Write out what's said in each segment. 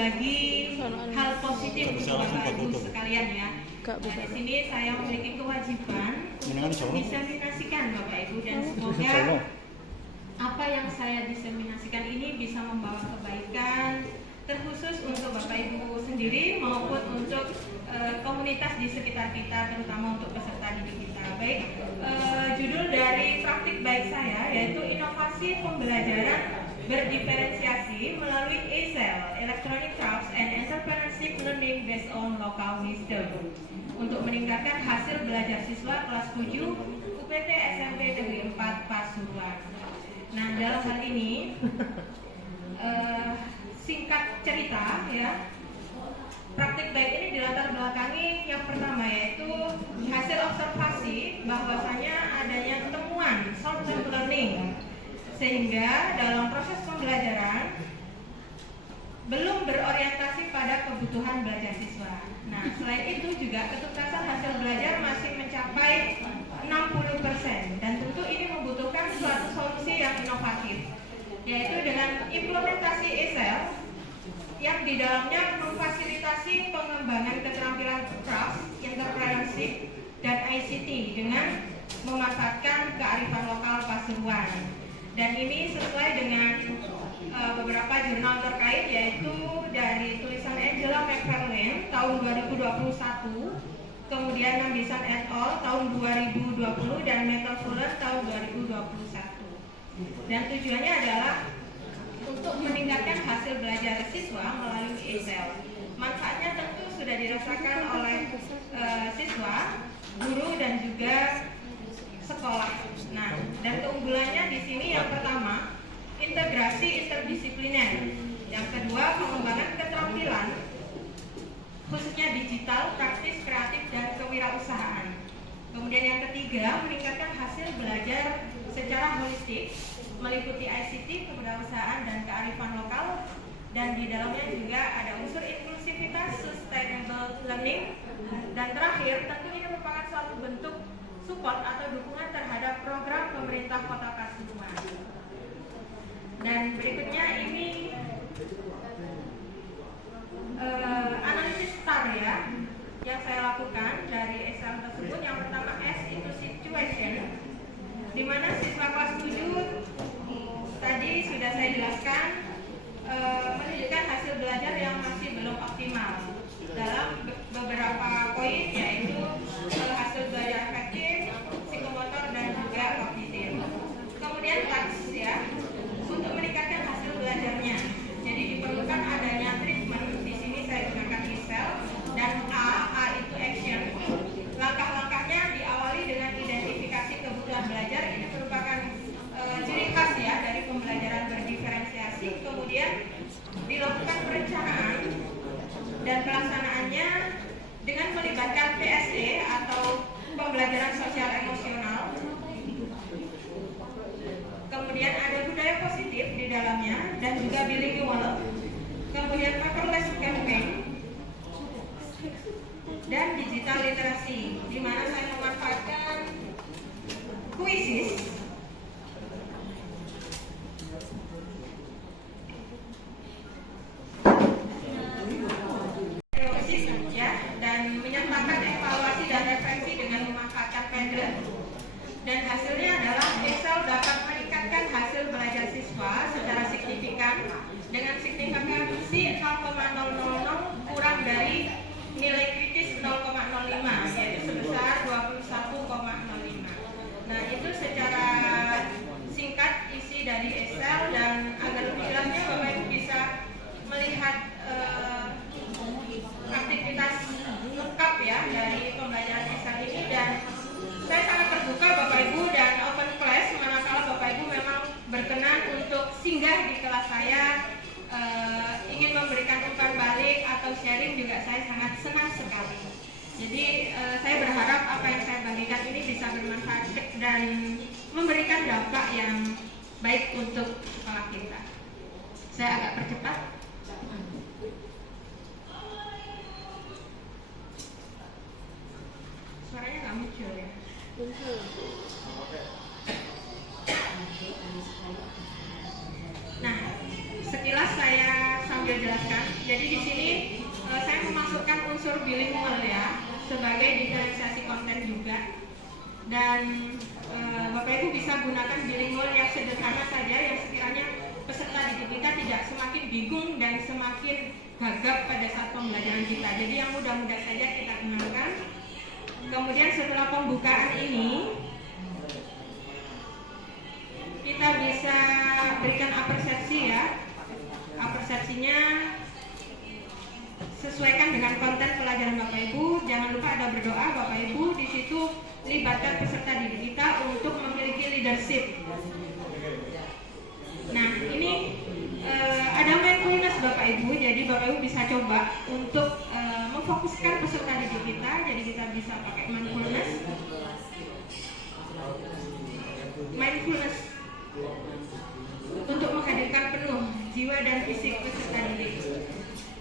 berbagi hal positif untuk Bapak Ibu sekalian ya. Nah, di sini saya memiliki kewajiban untuk diseminasikan Bapak Ibu, dan semoga apa yang saya diseminasikan ini bisa membawa kebaikan terkhusus untuk Bapak Ibu sendiri maupun untuk komunitas di sekitar kita, terutama untuk peserta didik kita. Baik, judul dari praktik baik saya yaitu inovasi pembelajaran berdiferensiasi melalui ECEL, Electronic Crafts and Entrepreneurship Learning Based on Local Wisdom, untuk meningkatkan hasil belajar siswa kelas 7 UPT SMP Negeri 4 Pasuruan. Nah, dalam hal ini singkat cerita ya, praktik baik ini dilatar belakangi yang pertama yaitu hasil observasi bahwasanya adanya temuan short term learning, sehingga dalam proses pembelajaran belum berorientasi pada kebutuhan belajar siswa. Nah, selain itu juga ketuntasan hasil belajar masih mencapai 60%, dan tentu ini membutuhkan suatu solusi yang inovatif, yaitu dengan implementasi ECEL yang di dalamnya memfasilitasi pengembangan keterampilan craft, entrepreneurship, dan ICT dengan memanfaatkan kearifan lokal Pasuruan. Dan ini sesuai dengan beberapa jurnal terkait, yaitu dari tulisan Angela McFarlane tahun 2021, kemudian Nambisan et al. Tahun 2020, dan Metal Fuller tahun 2021. Dan tujuannya adalah untuk meningkatkan hasil belajar siswa melalui ECEL. Manfaatnya tentu sudah dirasakan oleh siswa, guru, dan juga sekolah. Nah, dan keunggulannya di sini yang pertama, integrasi interdisipliner. Yang kedua, pengembangan keterampilan khususnya digital, praktis, kreatif, dan kewirausahaan. Kemudian yang ketiga, meningkatkan hasil belajar secara holistik, meliputi ICT, kewirausahaan, dan kearifan lokal. Dan di dalamnya juga ada unsur inklusivitas, sustainable learning. Dan terakhir, tentu ini merupakan suatu bentuk support atau dukungan terhadap program pemerintah Kota Pasuruan. Dan berikutnya ini analisis STAR ya, yang saya lakukan dari ECEL tersebut. Yang pertama, S itu situation, di mana siswa kelas 7 tadi sudah saya jelaskan menunjukkan hasil belajar yang masih belum optimal dalam beberapa poin, yaitu hasil belajar efektif, psikomotor, dan juga kognitif. Kemudian touch ya, untuk meningkatkan hasil belajarnya. Jadi diperlukan adanya treatment. Di sini saya gunakan ECEL. Dan A itu action. Langkah-langkahnya diawali dengan identifikasi kebutuhan belajar. Ini merupakan ciri khas ya dari pembelajaran berdiferensiasi. Kemudian dilakukan perencanaan dan pelaksanaannya dengan melibatkan PSE atau pembelajaran sosial emosional. Kemudian ada budaya positif di dalamnya dan juga bilingual. Kemudian paperless campaign dan digital literasi, di mana saya memanfaatkan kuisis ya, dan menyertakan evaluasi dan refleksi dengan memanfaatkan Padlet. Dan hasilnya adalah ECEL dapat meningkatkan hasil belajar siswa secara signifikan dengan signifikansi 0,000 kurang dari nilai kritis 0,05, yaitu sebesar 21,05. Nah, itu secara singkat isi dari ECEL, dan agar lebih jelasnya Bapak Ibu bisa melihat aktivitas lengkap ya dari pembelajaran ECEL ini. Dan saya sangat terbuka Bapak Ibu dan open class manakala Bapak Ibu memang berkenan untuk singgah di kelas saya, ingin memberikan umpan balik atau sharing juga, saya sangat senang sekali. Jadi saya berharap apa yang saya bagikan ini bisa bermanfaat dan memberikan dampak yang baik untuk sekolah kita. Saya agak percepat. Suaranya nggak muncul ya? Nah, sekilas saya sambil jelaskan. Jadi di sini saya memasukkan unsur bilingual ya sebagai diferensiasi konten juga. Dan Bapak Ibu bisa gunakan bilingual yang sederhana saja yang sekiranya peserta didik kita tidak semakin bingung dan semakin gagap pada saat pembelajaran kita. Jadi yang mudah-mudah saja kita gunakan. Kemudian setelah pembukaan ini kita bisa berikan apersepsi ya. Apersepsinya sesuaikan dengan konten pelajaran Bapak Ibu. Jangan lupa ada berdoa Bapak Ibu. Di situ libatkan peserta didik kita untuk memiliki leadership. Nah ini ada mindfulness Bapak Ibu. Jadi Bapak Ibu bisa coba untuk memfokuskan peserta didik kita. Jadi kita bisa pakai mindfulness untuk menghadirkan penuh jiwa dan fisik peserta didik.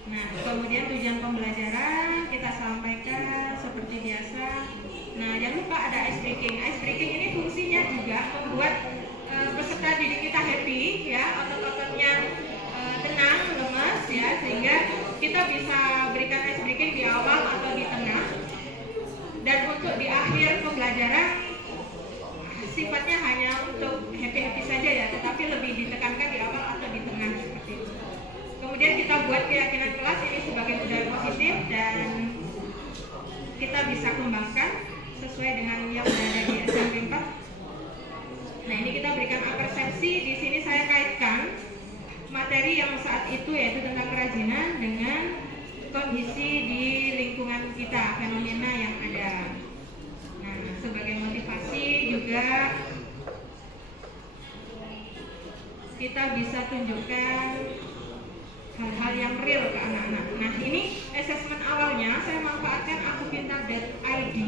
Nah, kemudian tujuan pembelajaran kita sampaikan seperti biasa. Nah, jangan lupa ada ice breaking. Ice breaking ini fungsinya juga membuat peserta didik kita happy, ya, otot-ototnya tenang, lemas, ya, sehingga kita bisa berikan ice breaking di awal atau di tengah. Dan untuk di akhir pembelajaran sifatnya hanya untuk happy-happy saja ya, tetapi lebih ditekankan di awal atau di tengah seperti itu. Kemudian kita buat keyakinan kelas ini sebagai budaya positif dan kita bisa kembangkan sesuai dengan yang berada di SMP 4. Nah, ini kita berikan apersepsi. Di sini saya kaitkan materi yang saat itu yaitu tentang kerajinan dengan kondisi di lingkungan kita, fenomena yang ada. Nah, sebagai motivasi juga kita bisa tunjukkan hal-hal yang real ke anak-anak. Nah, ini assessment awalnya saya manfaatkan akupintar.id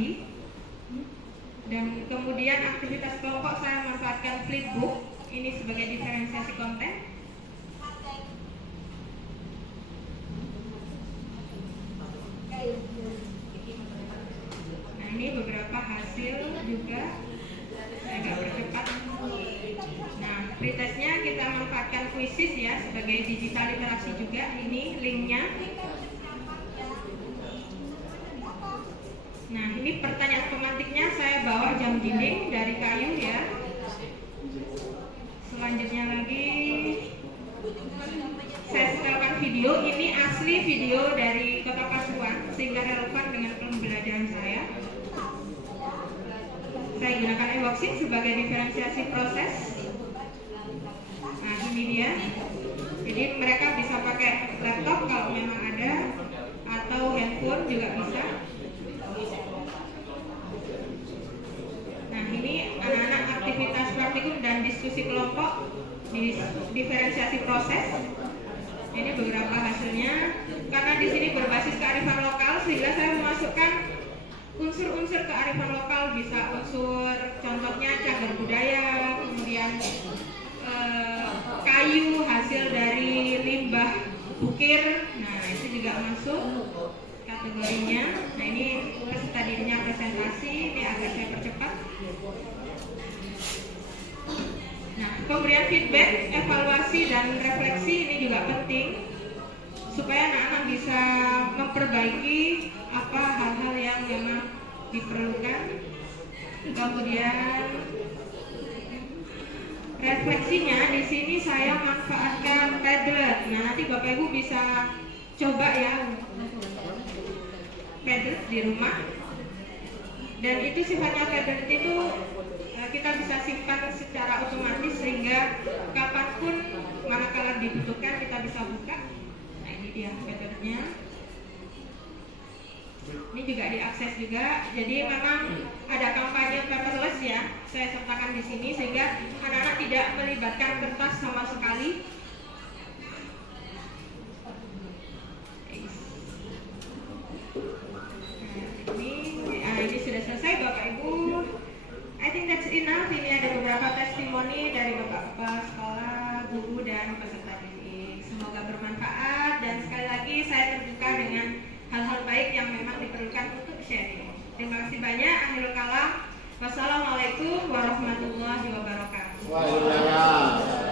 dan kemudian aktivitas kelompok saya manfaatkan flipbook ini sebagai diferensiasi konten. Nah, ini beberapa hasil juga saya agak percepat. Nah, pretestnya kita manfaatkan Quizzes ya sebagai digital literasi juga. Ini linknya. Nah, ini pertanyaan pemantiknya saya bawa jam dinding dari kayu ya. Selanjutnya lagi saya setelkan video. Ini asli video dari Kota Pasuruan sehingga relevan dengan pembelajaran saya. Saya gunakan e-worksheet sebagai diferensiasi proses. Nah, ini dia. Jadi mereka bisa pakai laptop kalau memang ada, atau handphone juga bisa. Nah, ini anak-anak aktivitas praktikum dan diskusi kelompok di diferensiasi proses. Ini beberapa hasilnya. Karena di sini berbasis kearifan lokal, sehingga saya memasukkan unsur-unsur kearifan lokal, bisa unsur contohnya cagar budaya, kemudian kayu hasil dari limbah bukir. Nah, itu juga masuk kategorinya. Nah, ini peserta didiknya presentasi, ini agar saya percepat. Nah, pemberian feedback, evaluasi dan refleksi ini juga penting supaya anak-anak bisa memperbaiki apa hal-hal yang memang diperlukan. Kemudian refleksinya di sini saya manfaatkan Padlet. Nah, nanti Bapak Ibu bisa coba ya Padlet di rumah. Dan itu sifatnya Padlet itu kita bisa simpan secara otomatis sehingga kapanpun manakala dibutuhkan kita bisa buka. Nah, ini dia Padletnya. Ini juga diakses juga. Jadi memang ada kampanye paperless ya. Saya sertakan di sini sehingga anak-anak tidak melibatkan kertas sama sekali. Ini sudah selesai Bapak Ibu. I think that's enough. Ini ada beberapa testimoni dari Bapak-bapak sekolah, guru dan peserta didik. Semoga bermanfaat dan sekali lagi saya terbuka dengan hal-hal baik yang memang diperlukan untuk sharing. Terima kasih banyak. Akhirul kalam. Wassalamualaikum warahmatullahi wabarakatuh. Waalaikumsalam.